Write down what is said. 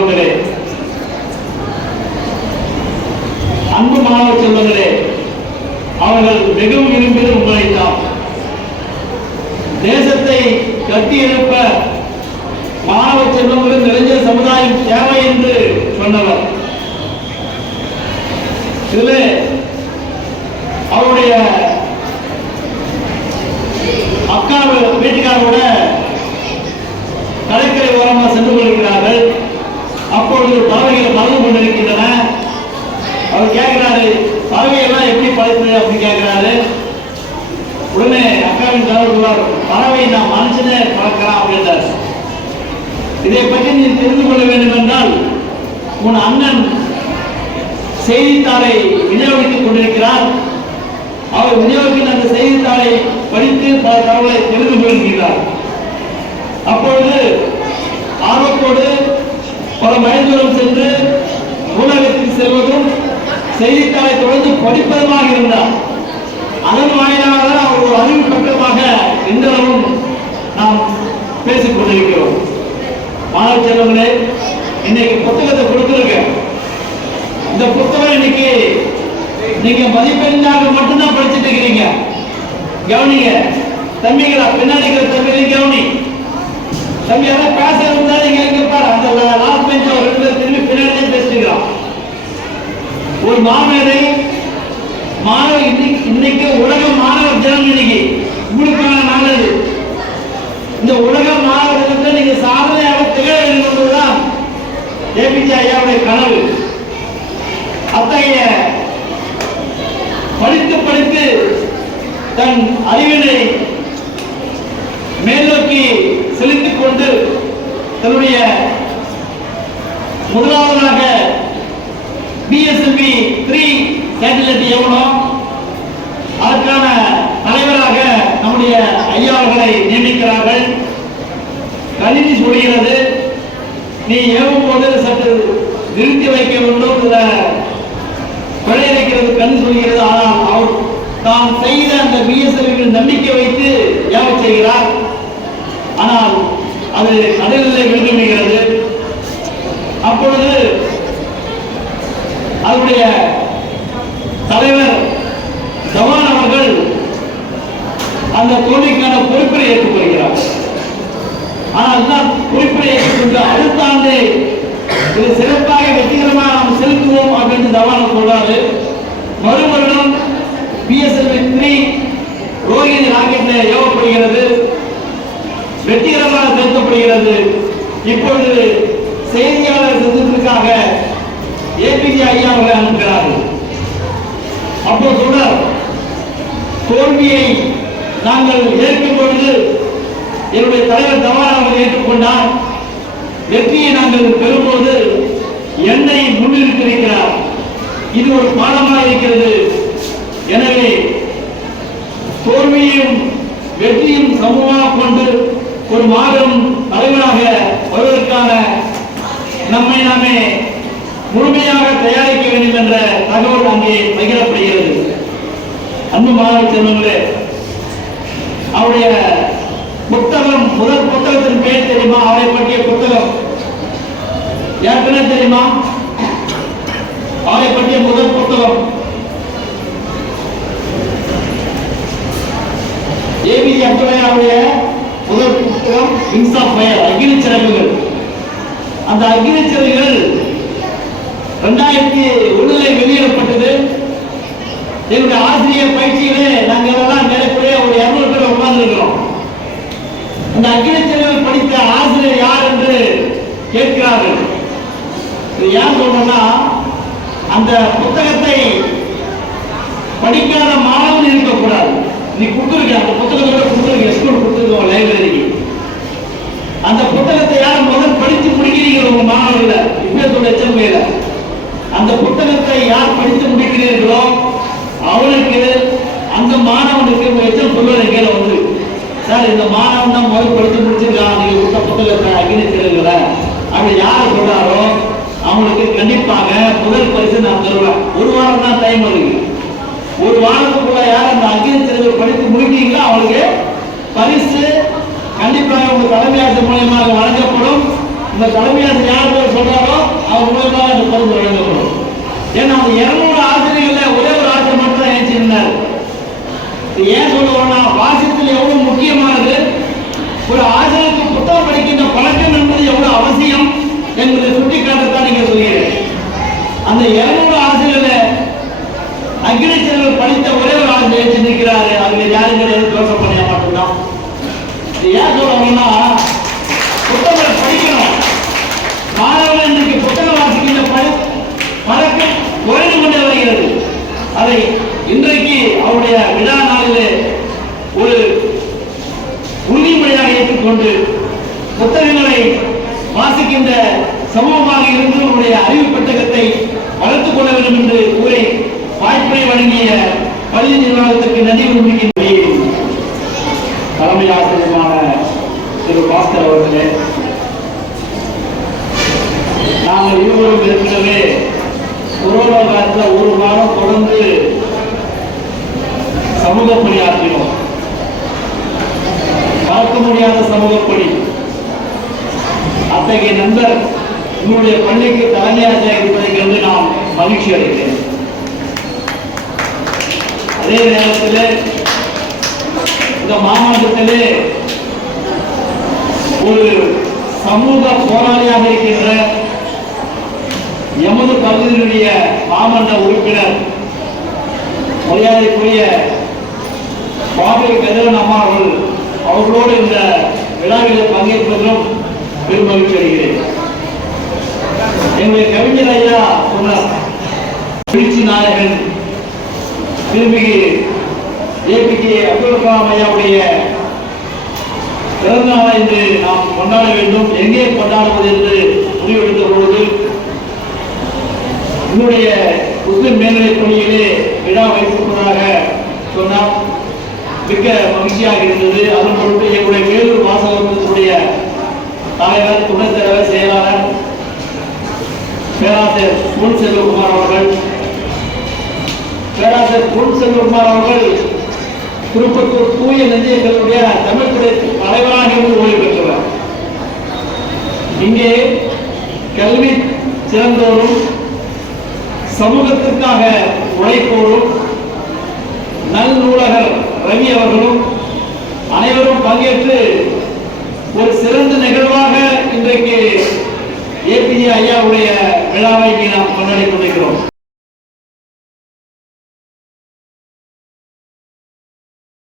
செல்வங்களே, அன்பு மாணவ செல்வங்களே, அவர்கள் மிகவும் விரும்பியது உங்களைத்தான். தேசத்தை கட்டியெழுப்ப மாணவ செல்வங்களும் நிறைஞ்ச சமுதாயம் தேவை என்று சொன்னவர். இதில் அவருடைய அக்கா வீட்டுக்காரோட கடற்கரை ஓரமாக சென்று கொண்டிருக்கிறார்கள். அப்பொழுது பறவைகள் பறந்து கொண்டிருக்கின்றன. அவர் கேட்கிறாரு, பறவைகள்லாம் எப்படி பறக்குது அப்படின்னு கேட்கிறாரு. உடனே அக்காவின் கணவர், பறவை நான் மனுஷனே பறக்கலாம் அப்படின்றார். இதை பற்றி நீ தெரிந்து கொள்ள வேண்டும் என்றால் உன் அண்ணன் செய்தித்தாளை விநியோகித்துக் கொண்டிருக்கிறார். அவர் விநியோகிக்கின்ற அந்த செய்தித்தாளை படித்து பல தகவலை தெரிந்து கொள்கிறார். அப்பொழுது ஆர்வத்தோடு பல மைல் தூரம் சென்று நூலகத்தில் செல்வதும் செய்தித்தாளை தொடர்ந்து படிப்பதுமாக இருந்தார். அதன் வாயிலாக அவர் ஒரு அறிவு பக்கமாக இன்றளவும் நாம் பேசிக் கொண்டிருக்கிறோம். மாணவ செல்வங்களே, இன்னைக்கு புத்தகத்தை கொடுத்துருக்க. இந்த புத்தகம் இன்னைக்கு நீங்க மதிப்பெண்ணாக மட்டும்தான் படிச்சுட்டு இருக்கிறீங்க. கவனிங்க தம்பிகளா, பின்னாடி தம்பி கவனி. தம்பி யாராவது பேச இருந்தா நீங்க எங்க பாரு, அந்த லாஸ்ட் பெஞ்ச் ஒரு 2 பேர் திரும்பி பின்னாடியே பேசிக்கிறான். ஒரு மாணவரை இன்னைக்கு உலக மாணவர் தினம். இன்னைக்கு உங்களுக்கான நாள். இந்த உலக மாணவர் தினத்தை நீங்க சாதனையாக திகழ வேண்டும் என்பதுதான் ஏபிஜே ஐயாவுடைய கனவு. அத்தகைய படித்து படித்து தன் அறிவினை மேல்நோக்கி செலுத்திக் கொண்டு தன்னுடைய முதலாவதாக பிஎஸ்எல்வி 3 சேட்டலைட் எவ்வளோ அதற்கான தலைவராக நம்முடைய ஐயா அவர்களை நியமிக்கிறார்கள். கணினி சொல்கிறது, நீ ஏவும் போது சற்று நிறுத்தி வைக்க வேண்டும், பிழை இருக்கிறது கண் சொல்கிறது. ஆனால் அவர் தான் செய்த அந்த பிஎஸ்எல்வி நம்பிக்கை வைத்து ஏவ செய்கிறார். ஆனால் அது கடலிலே விழுந்துகிறது. அப்பொழுது அவருடைய தலைவர் ஜவான் அவர்கள் அந்த தோல்விக்கான பொறுப்பை ஏற்றுக்கொள்கிறார். ஆனால் தான் பொறுப்பை ஏற்றுக்கொண்டு அடுத்த ஆண்டு இது சிறப்பாக வெற்றிகரமாக நாம் செலுத்துவோம் அப்படின்னு ஜவான் சொல்றாரு. மறுபடியும் பிஎஸ்எல்வி 3 ரோஹிணி ராக்கெட்ல ஏவப்படுகிறது, வெற்றிகரமாக செலுத்தப்படுகிறது. இப்பொழுது செய்தியாளர் சந்திப்பிற்காக ஏபிஜே ஐயா அவர்களை அனுப்புகிறார்கள். அப்போ சொல்றார், தோல்வியை நாங்கள் ஏற்கும் பொழுது என்னுடைய தலைவர் ஜவான் அவர்கள் ஏற்றுக்கொண்டார். வெற்றியை நாங்கள் பெறும்போது என்னை முன்னிறுத்திருக்கிறார். இது ஒரு பாடமாக இருக்கிறது. எனவே தோல்வியையும் வெற்றியும் சமூகமாக கொண்டு ஒரு மாபெரும் தலைவராக வருவதற்கான நம்மை நாமே முழுமையாக தயாரிக்க வேண்டும் என்ற தகவல் அங்கே பகிரப்படுகிறது. அன்பு மாணவ செல்வங்களே, அவருடைய புத்தகம், முதல் புத்தகத்தின் பெயர் தெரியுமா? அவரை பற்றிய புத்தகம் ஏற்கனவே தெரியுமா? அவரை பற்றிய முதல் புத்தகம் ஏபிஜே அப்துல்கலாமுடைய முதல் புத்தகம் wings of fire, Agni Siragugal. அந்த அக்னி சிறகுகள் 2001 வெளியிடப்பட்டது. என்னுடைய ஆசிரியர் பயிற்சியிலே நாங்கள் எல்லாம் மேலக்கூடிய ஒரு 200 பேர் உட்கார்ந்து இருக்கிறோம். அந்த அக்னி சிறகுகள் படித்த ஆசிரியர் யார் என்று கேட்கிறார்கள். இது ஏன் சொல்றேன்னா, அந்த புத்தகத்தை படிக்காத மாணவன் இருக்கக்கூடாது. நீ கொடுத்துருக்க அந்த புத்தகத்தோட கொடுத்துருக்க, ஸ்கூல் கொடுத்துருக்கோம் லைப்ரரிக்கு. அந்த புத்தகத்தை யாரும் முதல் படித்து முடிக்கிறீங்க உங்க மாணவர்கள இப்ப எச்சரிக்கையில அந்த புத்தகத்தை யார் படித்து முடிக்கிறீர்களோ அவனுக்கு அந்த மாணவனுக்கு எச்சம் சொல்லுவது கீழே வந்து, சார் இந்த மாணவன் தான் முதல் படித்து முடிச்சிருக்கான், நீங்க கொடுத்த புத்தகத்தை அக்னி சிறகுகளை அப்படி யார் சொல்றாரோ அவங்களுக்கு கண்டிப்பாக முதல் பரிசு நான் தருவேன். 1 வாரம் தான் டைம் இருக்கு. 1 வாரத்துக்குள்ள யார் அந்த அக்னி சிறகுகள் படித்து முடிக்கிறீங்களோ அவங்களுக்கு பரிசு கண்டிப்பாக உங்க தலைமை ஆசிரியர் மூலமாக வழங்கப்படும். இந்த தலைமை ஆசிரியர் யார் பேர் சொல்றாரோ அவர் மூலமா இந்த பரிசு வழங்கப்படும். ஏன்னா அந்த 200 ஆசிரியர்கள்ல ஒரே ஒரு ஆசிரியர் மட்டும் தான் ஏற்றிருந்தார். ஏன் சொல்லுவோம்னா வாசித்தல் எவ்வளவு முக்கியமானது, ஒரு ஆசிரியருக்கு புத்தகம் படிக்கின்ற பழக்கம் என்பது எவ்வளவு அவசியம் என்பதை சுட்டிக்காட்டத்தான் நீங்க சொல்கிறேன். அந்த 200 ஆசிரியர்ல அக்னிச்சரல் படித்த ஒரே ஒரு ஆசிரியர் சிந்திக்கிறாரு. அவங்க யாருங்கிறது ஜோசப் பண்ணியா மட்டும்தான். ஏன் சொல்றோம்னா புத்தகம் படிக்கணும். மாணவர்கள் இன்றைக்கு புத்தகம் வாசிக்கின்ற பழக்கம் குறைந்து கொண்டே வருகிறது. அதை இன்றைக்கு அவருடைய விழா நாளிலே ஒரு உறுதிமொழியாக ஏற்றுக்கொண்டு புத்தகங்களை வாசிக்கின்ற சமூகமாக இருந்து உங்களுடைய அறிவு பெட்டகத்தை வளர்த்துக் கொள்ள வேண்டும் என்று கூறி வாய்ப்பை வழங்கிய பள்ளி நிர்வாகத்திற்கு நன்றி தெரிவிக்கின்றேன். தலைமை ஆசிரியமான திரு பாஸ்கர் அவர்களே, நாங்கள் இருவரும் ஏற்கனவே கொரோனா காலத்தில் ஒரு வாரம் தொடர்ந்து சமூக பணியாற்றினோம். மறக்க முடியாத சமூக பணி. அத்தகைய நண்பர் உங்களுடைய பள்ளிக்கு தலைமையாக இருப்பதை கண்டு நான் மகிழ்ச்சி அடைகிறேன். அதே நேரத்தில் இந்த மாவட்டத்திலே ஒரு சமூக போராளியாக இருக்கின்ற எமது பகுதியினுடைய மாமன்ற உறுப்பினர் மரியாதைக்குரிய பாபை கதிரவன் அம்மா அவர்களோடு இந்த விழாவில் பங்கேற்பதிலும் பெருமகிழ்ச்சி அடைகிறேன். எங்களுடைய கவிஞர் ஐயா சொன்னார், எழுச்சி நாயகன் திருமிகு ஏபிகே அப்துல் கலாம் ஐயாவுடைய பிறந்த நாளை என்று நாம் கொண்டாட வேண்டும். எங்கே கொண்டாடுவது என்று முடிவெடுத்த பொழுது உங்களுடைய முஸ்லிம் மேல்நிலைப் பள்ளியிலே விழா வைத்திருப்பதாக சொன்னால் மிக்க மகிழ்ச்சியாக இருந்தது. அதன் பொருட்டு எங்களுடைய வேலூர் வாசகத்தினுடைய தலைவர், துணைத் தலைவர், செயலாளர் பேராசிரியர் பொன் செல்வகுமார் அவர்கள், பேராசிரியர் பொன் செல்வகுமார் அவர்கள் திருப்பத்தூர் தூய நெஞ்சங்களுடைய தமிழ் துறை தலைவராக இருந்து ஓய்வு பெற்றவர். இங்கே கல்வி சிறந்தோரும் சமூகத்திற்காக உழைப்போரும் நல் நூலகர் ரவி அவர்களும் அனைவரும் பங்கேற்று ஒரு சிறந்த நிகழ்வாக இன்றைக்கு ஏபிஜே ஐயாவுடைய விழாவை நாம் கொண்டாடி கொண்டிருக்கிறோம்.